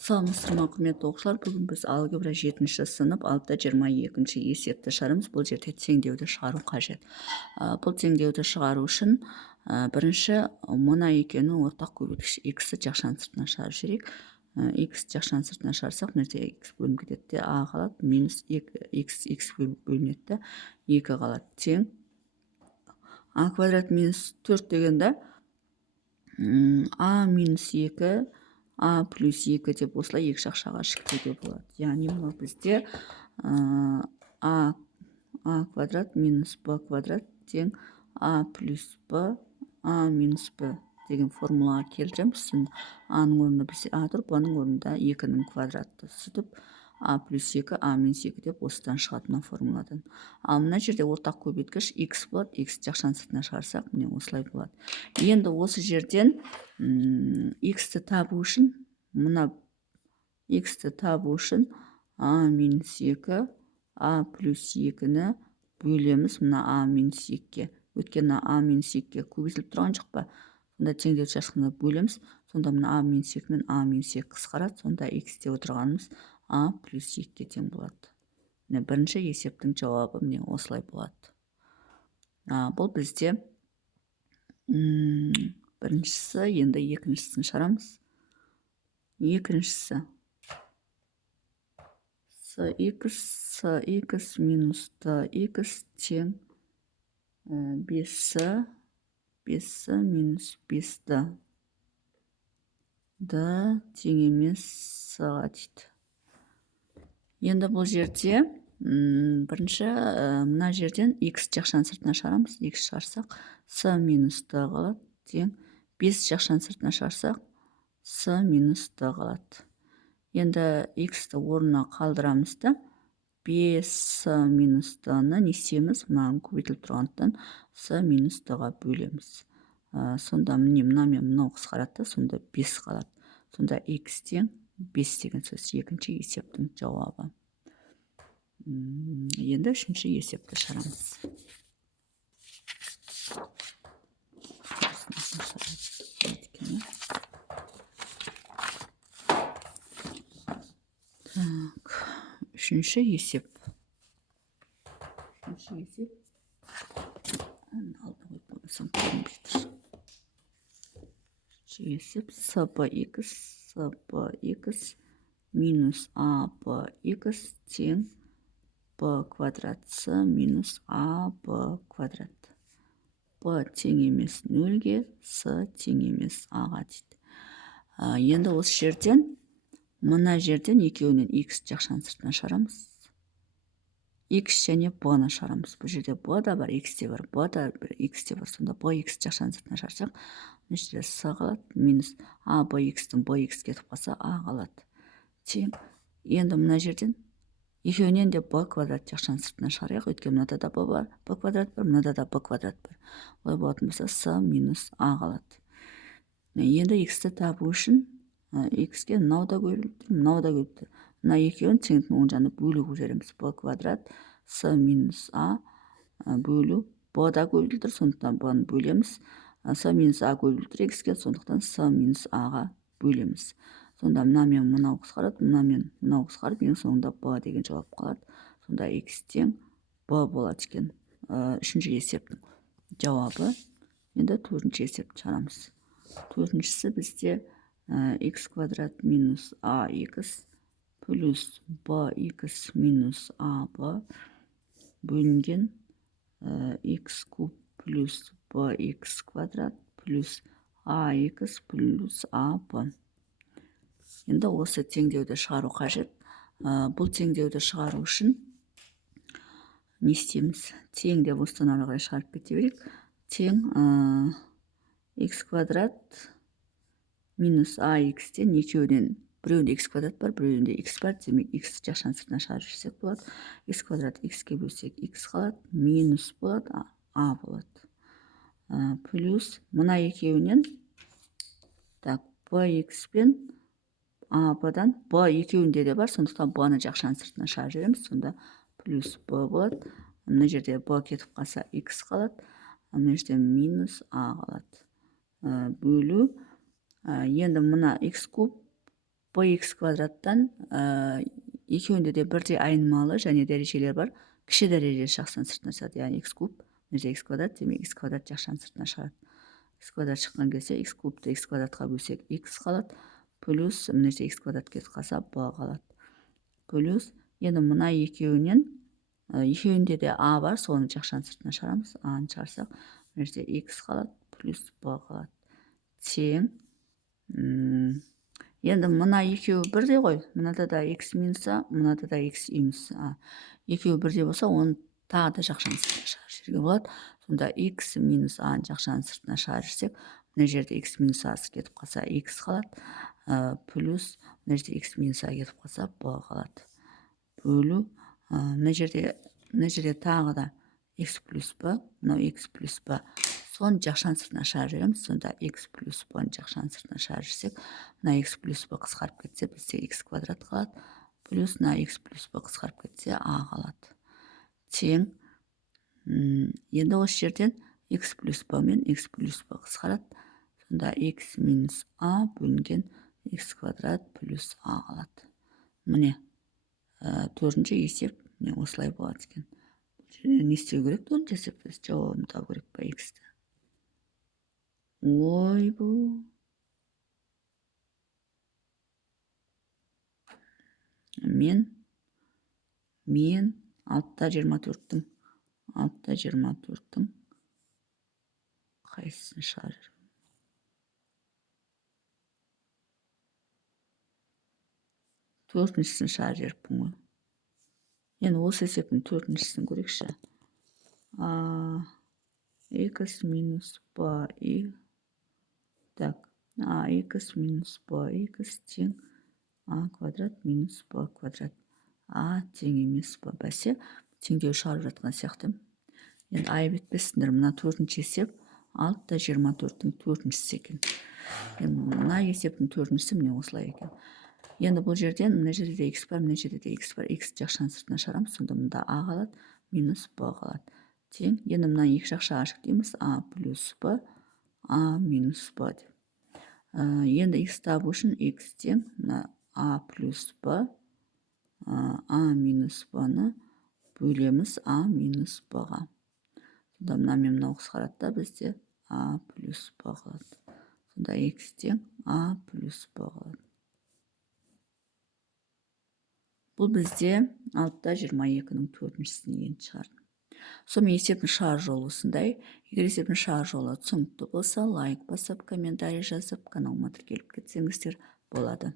Саламатсыздар ма, құрметті оқушылар. Бүгін біз алгебра 7-ші сынып 6-22 есепті шығарамыз. Бұл жерде теңдеуді шығару қажет. Бұл теңдеуді шығару үшін бірінші мына екеуінің ортақ көбейткіш x-ті жақшаның сыртына шығарып жіберейік. X жақшаның сыртына шығарсақ, мына жерде x бөлініп кетеді де, а қалады, минус x бөлінеді, 2 қалады, тең а квадрат минус 4 дегенде а минус 2 а плюс 2 деп осылай екі жақшаға жіктеуге болады. Яғни мынау бізде а квадрат минус б квадрат тең а плюс б а минус б деген формулаға келтіреміз. А-ның орнында бізде а тұр, б-ның орнында 2-ның квадраты сөйтіп а плюс 2 а минус 2 деп осыдан шығады мына формуладан. Ал мына жерде ортақ көбейткіш x болады, x жақшаның сыртына шығарсақ, міне осылай болады. Енді осы жерден x-ті табу үшін, мына x-ті табу үшін а минус 2 а плюс 2-ні бөлеміз мына а минус 2-ге. Өйткені а минус 2-ге көбейтіліп тұрған жоқ па? Сонда теңдеуді шашқанда бөлеміз. Сонда мына а минус 2 мен а минус 2 қысқарады. Сонда x деп отырғанымыз а плюс 2-ге тең болады. Міне бірінші есептің жауабы міне осылай болады. Бұл бізде біріншісі, енді екіншісін шығарамыз. Екіншісі x минус x тең 5 минус 5 d тең емес с-ға дейді. Енді бұл жерде бірінші мына жерден x жақшаның сыртына шығарамыз. X шығарсақ с минус d қалады тең 5 жақшаның сыртына шығарсақ с минус d қалады. Енді x-ті орнына қалдырамыз да 5 минус d-ны не істейміз? Мынаны көбейтіліп тұрғандықтан с минус d-ға бөлеміз. Сонда міне мына мен мынау қысқарады, сонда 5 қалады. Сонда x тең 5 деген сөз екінші есептің жауабы. Енді үшінші есепті шығарамыз. Үшінші есеп. Есеп сбx минус абx тең b квадрат с минус аб квадрат. b тең емес 0-ге, с тең емес аға дейді. Енді осы жерден, мына жерден екеуінен x жақшаның сыртына шығарамыз. X және b-ны шығарамыз. Бұл жерде b да бар, x де бар, b да бар, x де бар. Сонда b x жақшаның сыртына шығарсақ, мына жерде с қалады, минус а b x-тің b x кетіп қалса а қалады. Тең. Енді мына жерден екеуінен де b квадрат жақшаның сыртына шығарайық. Өйткені мынада да b бар, b квадрат бар, мынада да b квадрат бар. Олай болатын болса с минус а қалады. Енді x-ті табу үшін x-ке мынау да көбейтіліп тұр, мынау да көбейтіліп тұр. Мына екеуін теңдіктің оң жағына бөлу көтереміз. b квадрат с минус а бөлу b да көбейтіліп тұр, сондықтан b-ны бөлеміз. С минус а көбейтіліп тұр x-ке, сондықтан с минус а-ға бөлеміз. Сонда мына мен мынау қысқарады, мына мен мынау қысқарып, ең соңында b деген жауап қалады. Сонда x тең b болады екен. Үшінші есептің жауабы. Енді төртінші есепті шығарамыз. Төртіншісі бізде x квадрат минус ax плюс bx минус ab бөлінген x куб плюс bx квадрат плюс ax плюс ab. Енді осы теңдеуді шығару қажет. Бұл теңдеуді шығару үшін не істейміз? Тең деп осыдан ары қарай шығарып кете берейік. Тең x квадрат минус ax-тен екеуінен біреуінде x квадрат бар, біреуінде x бар, демек x жақшаның сыртына шығарып жіберсек болады. X квадрат x-ке бөлсек x қалады, минус болады, а болады. Плюс мына екеуінен bx пен аб-дан b екеуінде де бар, сондықтан b-ны жақшаның сыртына шығарып жібереміз. Сонда плюс b болады. Мына жерде b кетіп қалса x қалады, мына жерде минус а қалады. Бөлу. Енді мына x куб bx квадраттан екеуінде де бірдей айнымалы және дәрежелер бар. Кіші дәрежесі жақшаның сыртына шығады. Яғни x куб, мына жерде x квадрат, демек x квадрат жақшаның сыртына шығады. X квадрат шыққан кезде x кубты x квадратқа бөлсек x қалады. Плюс мына жерде x квадрат кетіп қалса b қалады. Плюс енді мына екеуінен екеуінде де a бар, соны жақшаның сыртына шығарамыз. a-ны шығарсақ, мына жерде x қалады, плюс b қалады. Тең. Енді мына екеуі бірдей ғой. Мынада да x минус a, мынада да x минус a. Екеуі бірдей болса, оны тағы да жақшаның сыртына шығарып жіберуге болады. Сонда x минус a-ны жақшаның сыртына шығарып жіберсек, мына жерде x минус a-сы кетіп қалса x қалады. Плюс мына жерде x минус a кетіп қалса b қалады. Бөлу. Мына жерде тағы да x плюс b, мынау x плюс b. Соны жақшаның сыртына шығарып жібереміз. Сонда x плюс b-ны жақшаның сыртына шығарып жіберсек, мына x плюс b қысқарып кетсе, бізде x квадрат қалады. Плюс мына x плюс b қысқарып кетсе, a қалады. Тең. Енді осы жерден x плюс b мен x плюс b қысқарады. Сонда x минус a бөлінген x квадрат плюс a қалады. Міне, төртінші есеп осылай болады екен. Не істеу керек? Төртінші есепті жауабын табу керек па x-ті? Ой, бұл. Мен 6-24-тің қайсысын шығарыр? Төртіншісін шығарып жеріппін ғой. Енді осы есептің төртіншісін көрекші. X минус b y. Так, x минус b x тең a квадрат минус b квадрат. A тең емес b. Бәсе, теңдеу шығарып жатқан сияқты. Енді айып етпесіңдер, мына төртінші есеп 6-24-тің төртіншісі екен. Мына есептің төртіншісі міне осылай екен. Енді бұл жерден, мына жерде де x бар, мына жерде де x бар. X жақшаның сыртына шығарамыз, сонда мында a қалады, минус b қалады. Тең. Енді мына екі жақшаға жүктейміз, a плюс b, a минус b деп. Енді x табу үшін x тең, мына a плюс b, a минус b-ны бөлеміз a минус b-ға. Сонда мына мен мынау қысқарады да, бізде a плюс b қалады. Сонда x тең a плюс b қалады. Бұл бізде 6-22-нің төртіншісіне шығарды. Сонымен есептің шығар жолы осындай. Егер есептің шығар жолы түсінікті болса, лайк басып, комментарий жазып, каналыма тіркеліп кетсеңіздер болады.